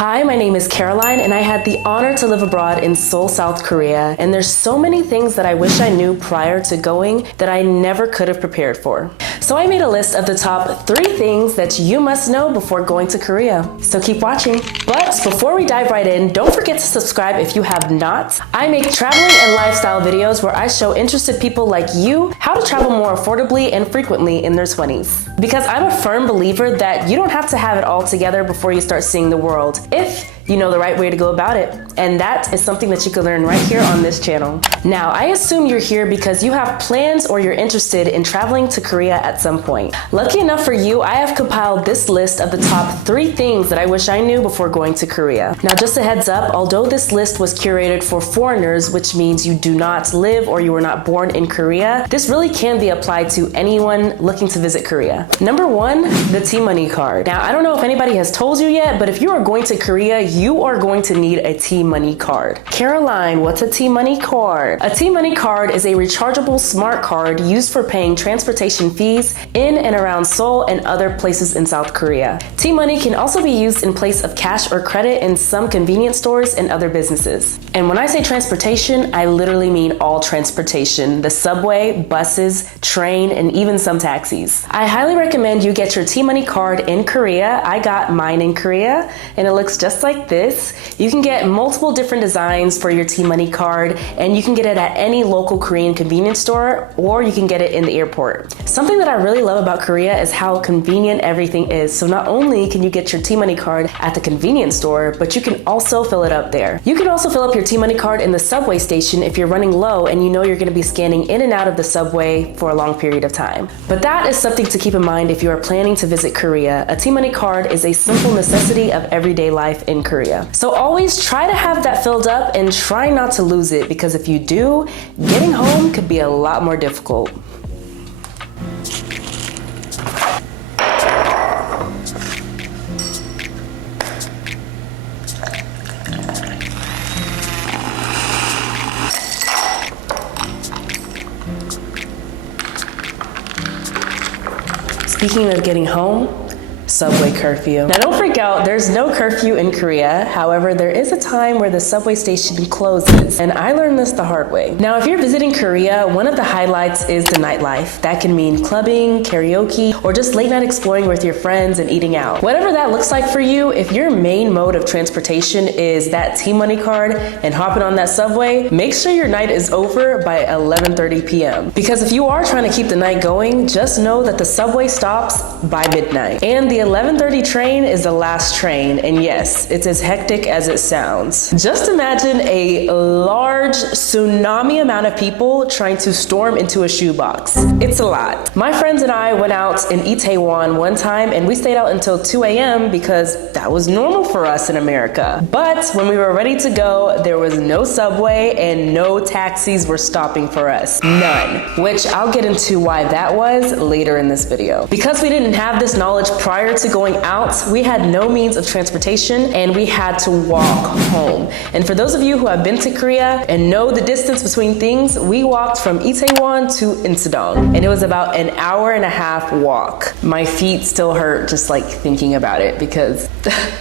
Hi, my name is Caroline, and I had the honor to live abroad in Seoul, South Korea, and there's so many things that I wish I knew prior to going that I never could have prepared for. So I made a list of the top 3 things that you must know before going to Korea. So keep watching. But before we dive right in, don't forget to subscribe if you have not. I make traveling and lifestyle videos where I show interested people like you how to travel more affordably and frequently in their 20s. Because I'm a firm believer that you don't have to have it all together before you start seeing the world, if you know the right way to go about it. And that is something that you can learn right here on this channel. Now, I assume you're here because you have plans or you're interested in traveling to Korea at some point. Lucky enough for you, I have compiled this list of the top 3 things that I wish I knew before going to Korea. Now, just a heads up, although this list was curated for foreigners, which means you do not live or you were not born in Korea, this really can be applied to anyone looking to visit Korea. Number 1, the TMoney Card. Now, I don't know if anybody has told you yet, but if you are going to Korea, you are going to need a TMoney Card. Caroline, what's a TMoney Card? A TMoney Card is a rechargeable smart card used for paying transportation fees in and around Seoul and other places in South Korea. TMoney can also be used in place of cash or credit in some convenience stores and other businesses. And when I say transportation, I literally mean all transportation: the subway, buses, train, and even some taxis. I highly recommend you get your TMoney Card in Korea. I got mine in Korea, and it looks just like this. You can get multiple different designs for your TMoney Card, and you can get it at any local Korean convenience store, or you can get it in the airport. Something that I really love about Korea is how convenient everything is. So not only can you get your TMoney Card at the convenience store, but you can also fill it up there. You can also fill up your TMoney Card in the subway station if you're running low and you know you're going to be scanning in and out of the subway for a long period of time. But that is something to keep in mind if you are planning to visit Korea. A TMoney Card is a simple necessity of everyday life in Korea. So always try to have that filled up and try not to lose it, because if you do, getting home could be a lot more difficult. Speaking of getting home, subway curfew. Now don't freak out, there's no curfew in Korea. However, there is a time where the subway station closes, and I learned this the hard way. Now, if you're visiting Korea, one of the highlights is the nightlife. That can mean clubbing, karaoke, or just late night exploring with your friends and eating out. Whatever that looks like for you, if your main mode of transportation is that TMoney Card and hopping on that subway, make sure your night is over by 11:30 p.m. Because if you are trying to keep the night going, just know that the subway stops by midnight. And the 11:30 train is the last train, and yes, it's as hectic as it sounds. Just imagine a large tsunami amount of people trying to storm into a shoebox. It's a lot. My friends and I went out in Itaewon one time, and we stayed out until 2 a.m. because that was normal for us in America. But when we were ready to go, there was no subway and no taxis were stopping for us. None. Which I'll get into why that was later in this video. Because we didn't have this knowledge prior to going out, we had no means of transportation and we had to walk home. And for those of you who have been to Korea and know the distance between things, we walked from Itaewon to Incheon, and it was about an hour-and-a-half walk. My feet still hurt just like thinking about it because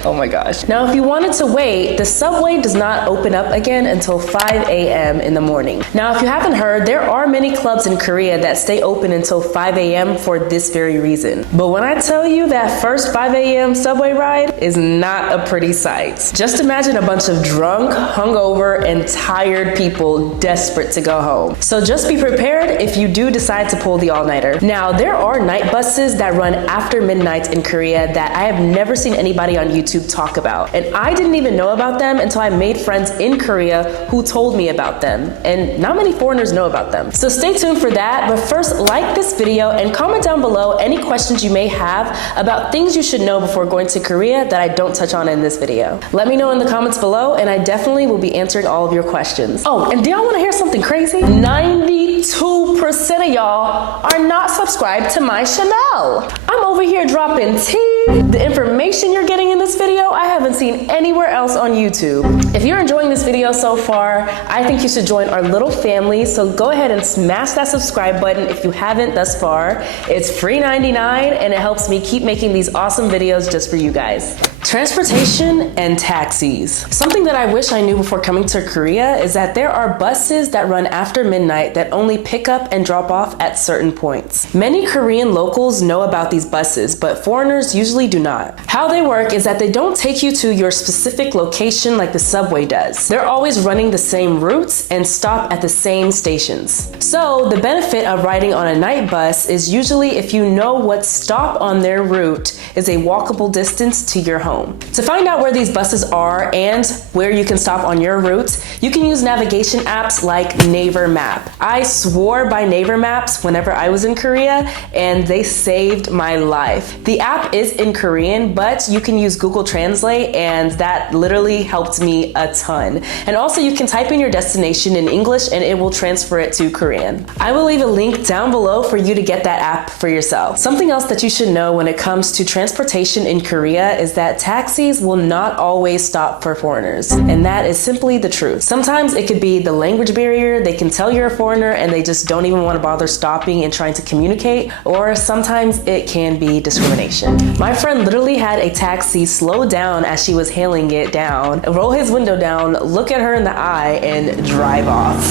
oh my gosh. Now, if you wanted to wait, the subway does not open up again until 5 a.m. in the morning. Now, if you haven't heard, there are many clubs in Korea that stay open until 5 a.m. for this very reason. But when I tell you that first 5 a.m. subway ride is not a pretty sight. Just imagine a bunch of drunk, hungover, and tired people desperate to go home. So just be prepared if you do decide to pull the all-nighter. Now, there are night buses that run after midnight in Korea that I have never seen anybody on YouTube talk about. And I didn't even know about them until I made friends in Korea who told me about them. And not many foreigners know about them. So stay tuned for that. But first, like this video and comment down below any questions you may have about things you should know before going to Korea that I don't touch on in this video. Let me know in the comments below, and I definitely will be answering all of your questions. Oh, and do y'all want to hear something crazy? 92% of y'all are not subscribed to my channel. I'm over here dropping tea. The information you're getting in this video, I haven't seen anywhere else on YouTube. If you're enjoying this video so far, I think you should join our little family. So go ahead and smash that subscribe button if you haven't thus far. It's free $99, and it helps me keep making these awesome videos just for you guys. Transportation and taxis. Something that I wish I knew before coming to Korea is that there are buses that run after midnight that only pick up and drop off at certain points. Many Korean locals know about these buses, but foreigners usually do not. How they work is that they don't take you to your specific location like the subway does. They're always running the same routes and stop at the same stations. So the benefit of riding on a night bus is usually if you know what stop on their route is a walkable distance to your home. To find out where these buses are and where you can stop on your route, you can use navigation apps like Naver Maps. I swore by Naver Maps whenever I was in Korea, and they saved my life. The app is in Korean, but you can use Google Translate, and that literally helped me a ton. And also you can type in your destination in English and it will transfer it to Korean. I will leave a link down below for you to get that app for yourself. Something else that you should know when it comes to transportation in Korea is that taxis will not always stop for foreigners, and that is simply the truth. Sometimes it could be the language barrier, they can tell you're a foreigner and they just don't even want to bother stopping and trying to communicate, or sometimes it can be discrimination. My friend literally had a taxi slow down as she was hailing it down, roll his window down, look at her in the eye, and drive off.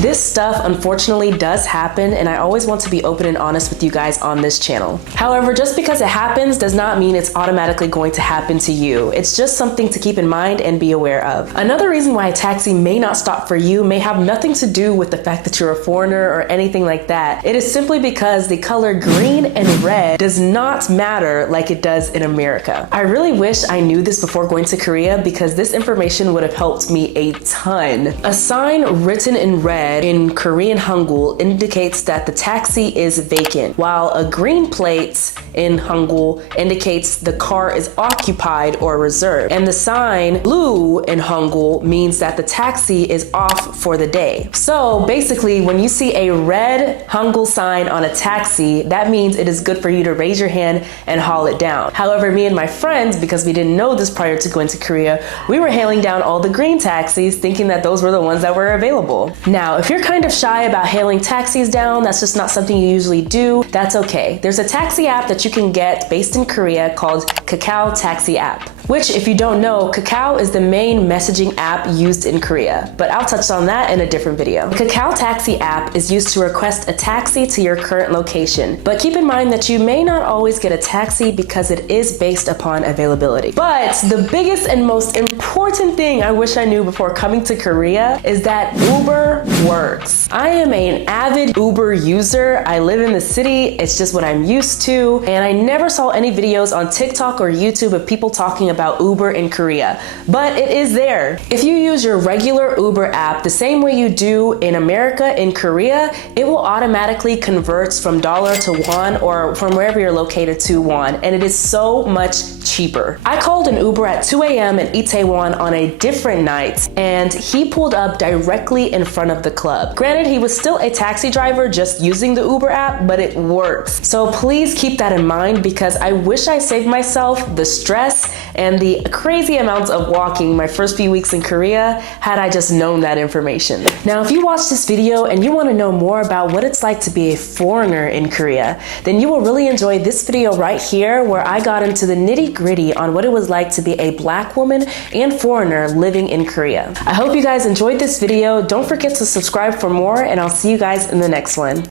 This stuff unfortunately does happen, and I always want to be open and honest with you guys on this channel. However, just because it happens does not mean it's automatically going to happen to you. It's just something to keep in mind and be aware of. Another reason why a taxi may not stop for you may have nothing to do with the fact that you're a foreigner or anything like that. It is simply because the color green and red does not matter like it does in America. I really wish I knew this before going to Korea because this information would have helped me a ton. A sign written in red in Korean Hangul indicates that the taxi is vacant, while a green plate in Hangul indicates the car is occupied or reserved. And the sign blue in Hangul means that the taxi is off for the day. So basically, when you see a red Hangul sign on a taxi, that means it is good for you to raise your hand and haul it down. However, me and my friends, because we didn't know this prior to going to Korea, we were hailing down all the green taxis thinking that those were the ones that were available. Now, if you're kind of shy about hailing taxis down, that's just not something you usually do, that's okay. There's a taxi app that you can get based in Korea called Kakao Taxi app, which, if you don't know, Kakao is the main messaging app used in Korea, but I'll touch on that in a different video. The Kakao Taxi app is used to request a taxi to your current location, but keep in mind that you may not always get a taxi because it is based upon availability. But the biggest and most important thing I wish I knew before coming to Korea is that Uber works. I am an avid Uber user. I live in the city, it's just what I'm used to, and I never saw any videos on TikTok or YouTube of people talking about Uber in Korea, but it is there. If you use your regular Uber app the same way you do in America, in Korea, it will automatically convert from dollar to won, or from wherever you're located to won, and it is so much cheaper. I called an Uber at 2 a.m. in 𝚁𝚾 on a different night, and he pulled up directly in front of the club. Granted, he was still a taxi driver just using the Uber app, but it works. So please keep that in mind, because I wish I saved myself the stress and the crazy amounts of walking my first few weeks in Korea had I just known that information. Now, if you watch this video and you want to know more about what it's like to be a foreigner in Korea, then you will really enjoy this video right here, where I got into the nitty-gritty on what it was like to be a Black woman and foreigner living in Korea. I hope you guys enjoyed this video. Don't forget to subscribe for more, and I'll see you guys in the next one.